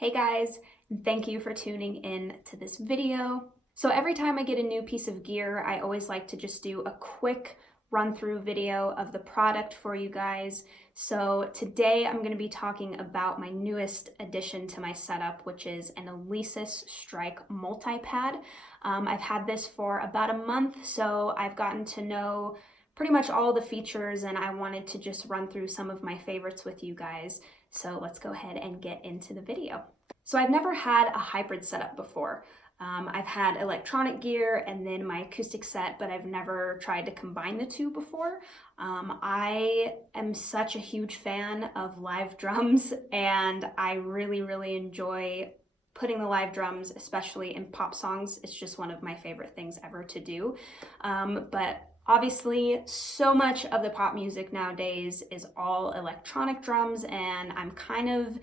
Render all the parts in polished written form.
Hey guys, thank you for tuning in to this video. So every time I get a new piece of gear, I always like to just do a quick run through video of the product for you guys. So today I'm going to be talking about my newest addition to my setup, which is an Alesis Strike Multipad. I've had this for about a month, so I've gotten to know pretty much all the features, and I wanted to just run through some of my favorites with you guys. So let's go ahead and get into the video. So I've never had a hybrid setup before. I've had electronic gear and then my acoustic set, but I've never tried to combine the two before. I am such a huge fan of live drums, and I really enjoy putting the live drums, especially in pop songs. It's just one of my favorite things ever to do. But obviously, so much of the pop music nowadays is all electronic drums, and I'm kind of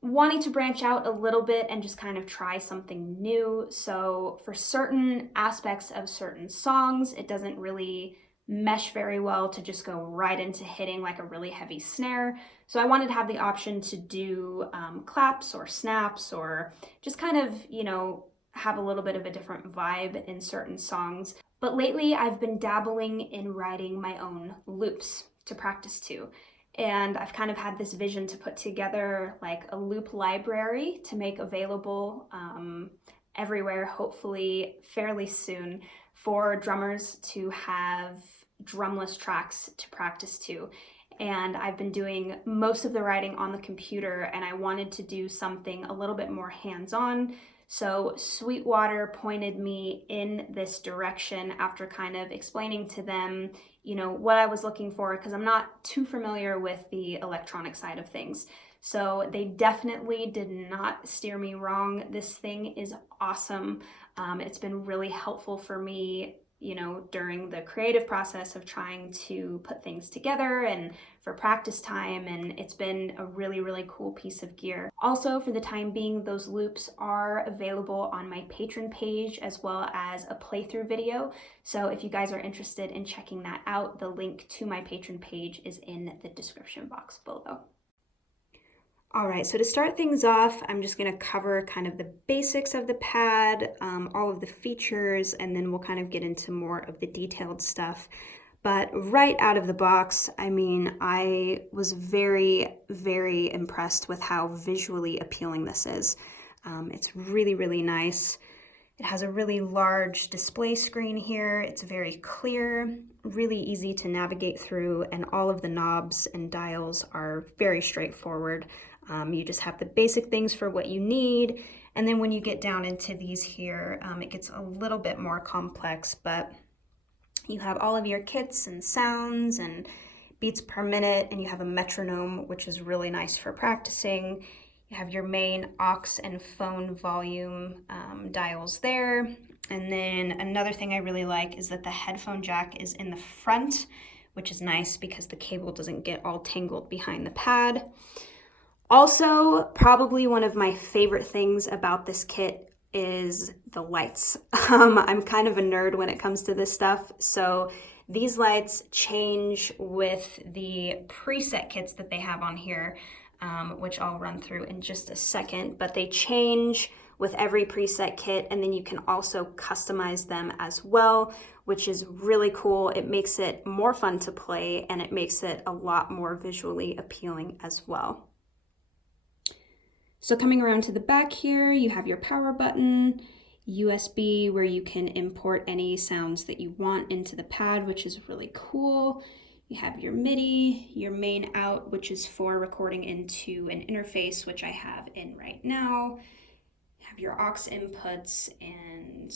wanting to branch out a little bit and just kind of try something new. So for certain aspects of certain songs, it doesn't really mesh very well to just go right into hitting like a really heavy snare. So I wanted to have the option to do claps or snaps, or just kind of, have a little bit of a different vibe in certain songs. But lately I've been dabbling in writing my own loops to practice to. And I've kind of had this vision to put together like a loop library to make available everywhere, hopefully fairly soon, for drummers to have drumless tracks to practice to. And I've been doing most of the writing on the computer, and I wanted to do something a little bit more hands-on. So Sweetwater pointed me in this direction after kind of explaining to them, what I was looking for, because I'm not too familiar with the electronic side of things. So they definitely did not steer me wrong. This thing is awesome. It's been really helpful for me, during the creative process of trying to put things together and for practice time, and it's been a really cool piece of gear. Also, for the time being, those loops are available on my Patreon page as well as a playthrough video. So if you guys are interested in checking that out, the link to my Patreon page is in the description box below. All right, so to start things off, I'm just gonna cover kind of the basics of the pad, all of the features, and then we'll kind of get into more of the detailed stuff. But right out of the box, I was very impressed with how visually appealing this is. It's really nice. It has a really large display screen here. It's very clear, really easy to navigate through, and all of the knobs and dials are very straightforward. You just have the basic things for what you need, and then when you get down into these here, it gets a little bit more complex, but you have all of your kits and sounds and beats per minute, and you have a metronome, which is really nice for practicing. You have your main aux and phone volume dials there. And then another thing I really like is that the headphone jack is in the front, which is nice because the cable doesn't get all tangled behind the pad. Also, probably one of my favorite things about this kit is the lights. I'm kind of a nerd when it comes to this stuff, so these lights change with the preset kits that they have on here, which I'll run through in just a second, but they change with every preset kit, and then you can also customize them as well, which is really cool. It makes it more fun to play, and it makes it a lot more visually appealing as well. So coming around to the back here, you have your power button, USB where you can import any sounds that you want into the pad, which is really cool. You have your MIDI, your main out, which is for recording into an interface, which I have in right now. You have your aux inputs and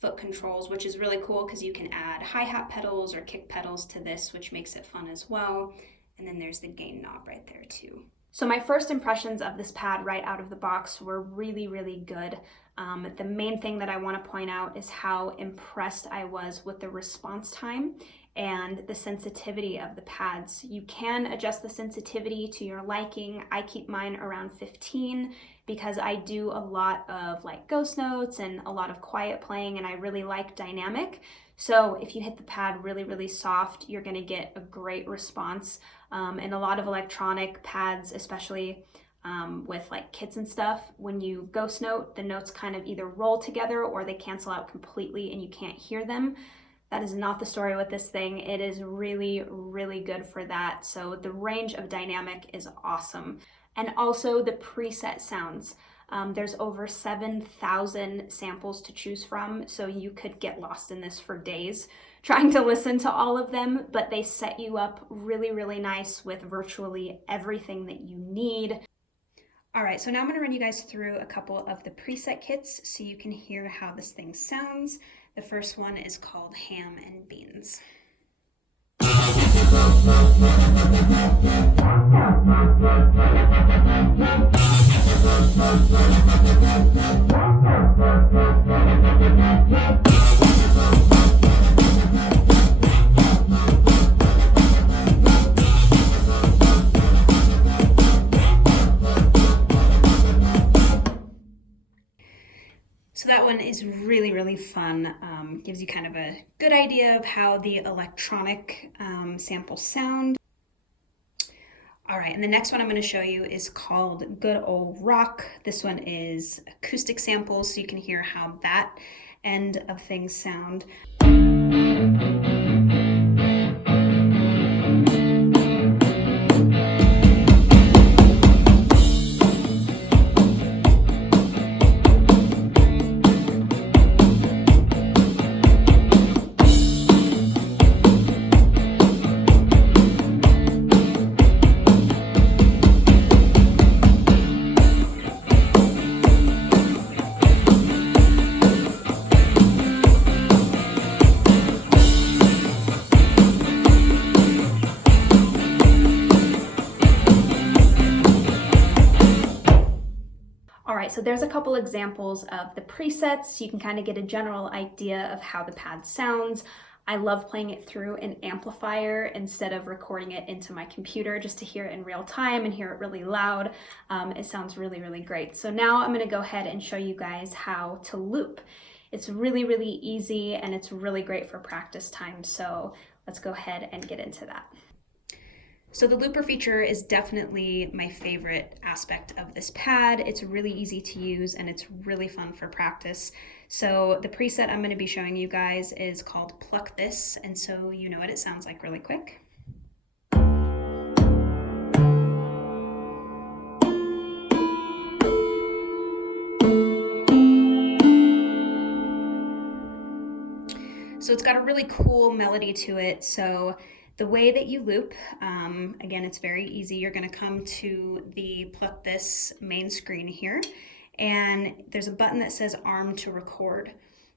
foot controls, which is really cool because you can add hi-hat pedals or kick pedals to this, which makes it fun as well. And then there's the gain knob right there too. So my first impressions of this pad right out of the box were really good. The main thing that I want to point out is how impressed I was with the response time and the sensitivity of the pads. You can adjust the sensitivity to your liking. I keep mine around 15 because I do a lot of like ghost notes and a lot of quiet playing, and I really like dynamic. So if you hit the pad really soft, you're gonna get a great response. And a lot of electronic pads, especially with like kits and stuff. When you ghost note, the notes kind of either roll together or they cancel out completely and you can't hear them. That is not the story with this thing. It is really, really good for that. So the range of dynamic is awesome. And also the preset sounds. There's over 7,000 samples to choose from, so you could get lost in this for days trying to listen to all of them, but they set you up really, really nice with virtually everything that you need. All right, so now I'm gonna run you guys through a couple of the preset kits so you can hear how this thing sounds. The first one is called Ham and Beans. So that one is really, really fun. Gives you kind of a good idea of how the electronic samples sound. All right, and the next one I'm going to show you is called Good Old Rock. This one is acoustic samples, so you can hear how that end of things sound. So there's a couple examples of the presets so you can kind of get a general idea of how the pad sounds. I love playing it through an amplifier instead of recording it into my computer just to hear it in real time and hear it really loud. It sounds really, really great. So now I'm going to go ahead and show you guys how to loop. It's really, really easy and it's really great for practice time. So let's go ahead and get into that. So the looper feature is definitely my favorite aspect of this pad. It's really easy to use and it's really fun for practice. So the preset I'm going to be showing you guys is called Pluck This, and so you know what it sounds like really quick. So it's got a really cool melody to it. So the way that you loop, again, it's very easy. You're going to come to the Pluck This main screen here, and there's a button that says Arm to Record.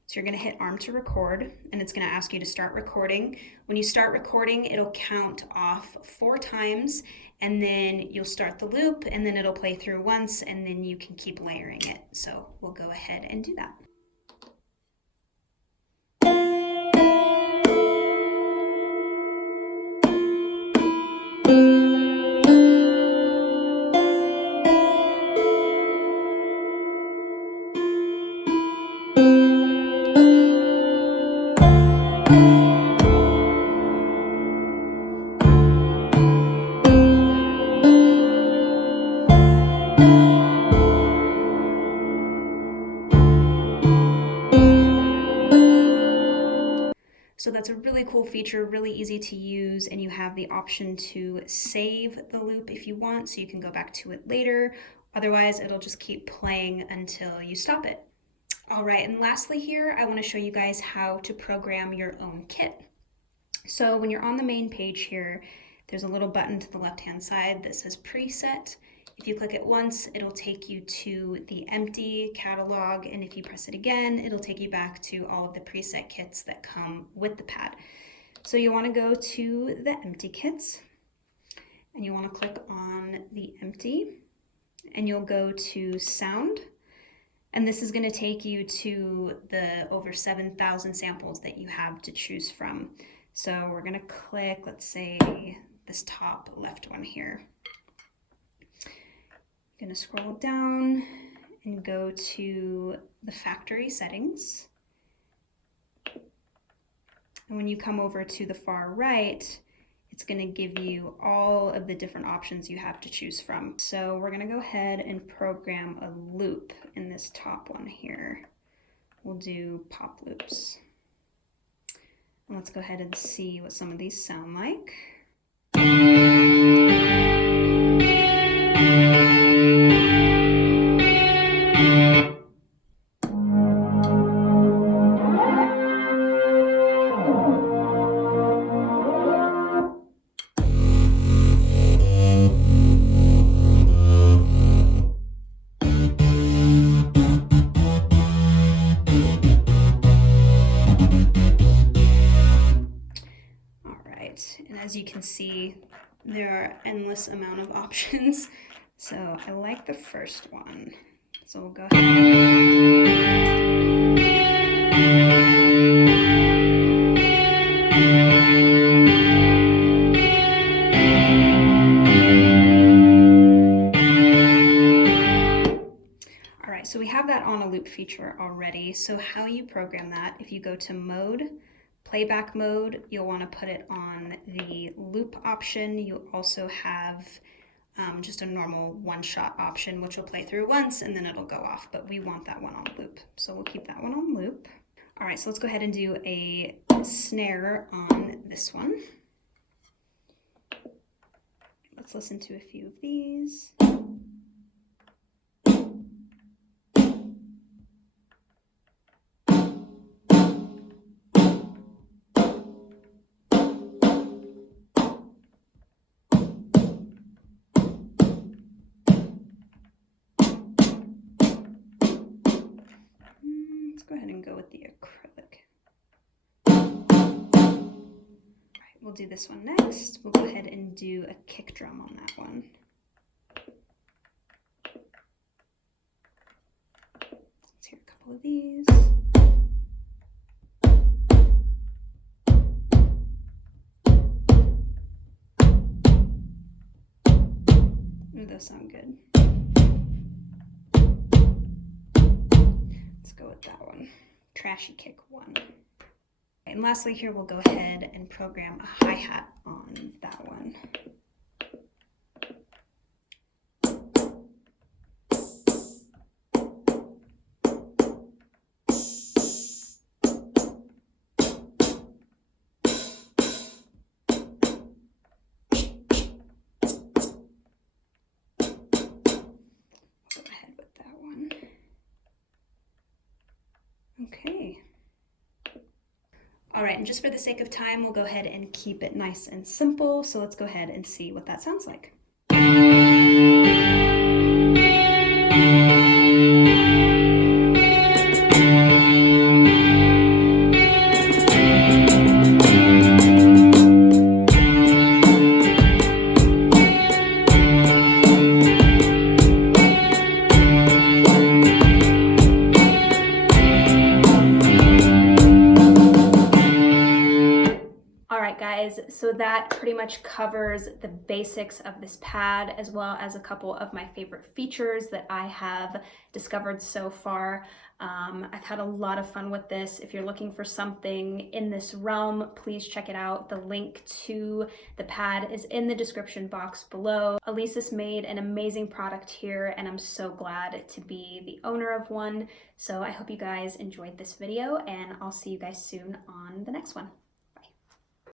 So you're going to hit Arm to Record, and it's going to ask you to start recording. When you start recording, it'll count off 4 times, and then you'll start the loop, and then it'll play through once, and then you can keep layering it. So we'll go ahead and do that. So that's a really cool feature, really easy to use, and you have the option to save the loop if you want, so you can go back to it later. Otherwise, it'll just keep playing until you stop it. All right, and lastly here, I want to show you guys how to program your own kit. So when you're on the main page here, there's a little button to the left-hand side that says Preset. If you click it once, it'll take you to the empty catalog, and if you press it again, it'll take you back to all of the preset kits that come with the pad. So you want to go to the empty kits, and you want to click on the empty, and you'll go to sound, and this is going to take you to the over 7,000 samples that you have to choose from. So we're going to click, let's say, this top left one here. Going to scroll down and go to the factory settings. And when you come over to the far right, it's going to give you all of the different options you have to choose from. So we're going to go ahead and program a loop in this top one here. We'll do pop loops. And let's go ahead and see what some of these sound like. And as you can see, there are endless amount of options. So I like the first one. So we'll go ahead. All right, so we have that on a loop feature already. So how you program that, if you go to mode, playback mode, you'll want to put it on the loop option. You'll also have just a normal one-shot option, which will play through once and then it'll go off, but we want that one on loop. So we'll keep that one on loop. All right, so let's go ahead and do a snare on this one. Let's listen to a few of these. Go ahead and go with the acrylic. All right, we'll do this one next. We'll go ahead and do a kick drum on that one. Let's hear a couple of these. Ooh, those sound good. Go with that one. Trashy kick one. And lastly here, we'll go ahead and program a hi-hat on that one. Go ahead with that one. Okay. All right, and just for the sake of time, we'll go ahead and keep it nice and simple. So let's go ahead and see what that sounds like. Guys, so that pretty much covers the basics of this pad, as well as a couple of my favorite features that I have discovered so far. I've had a lot of fun with this. If you're looking for something in this realm, please check it out. The link to the pad is in the description box below. Alesis made an amazing product here, and I'm so glad to be the owner of one. So I hope you guys enjoyed this video, and I'll see you guys soon on the next one.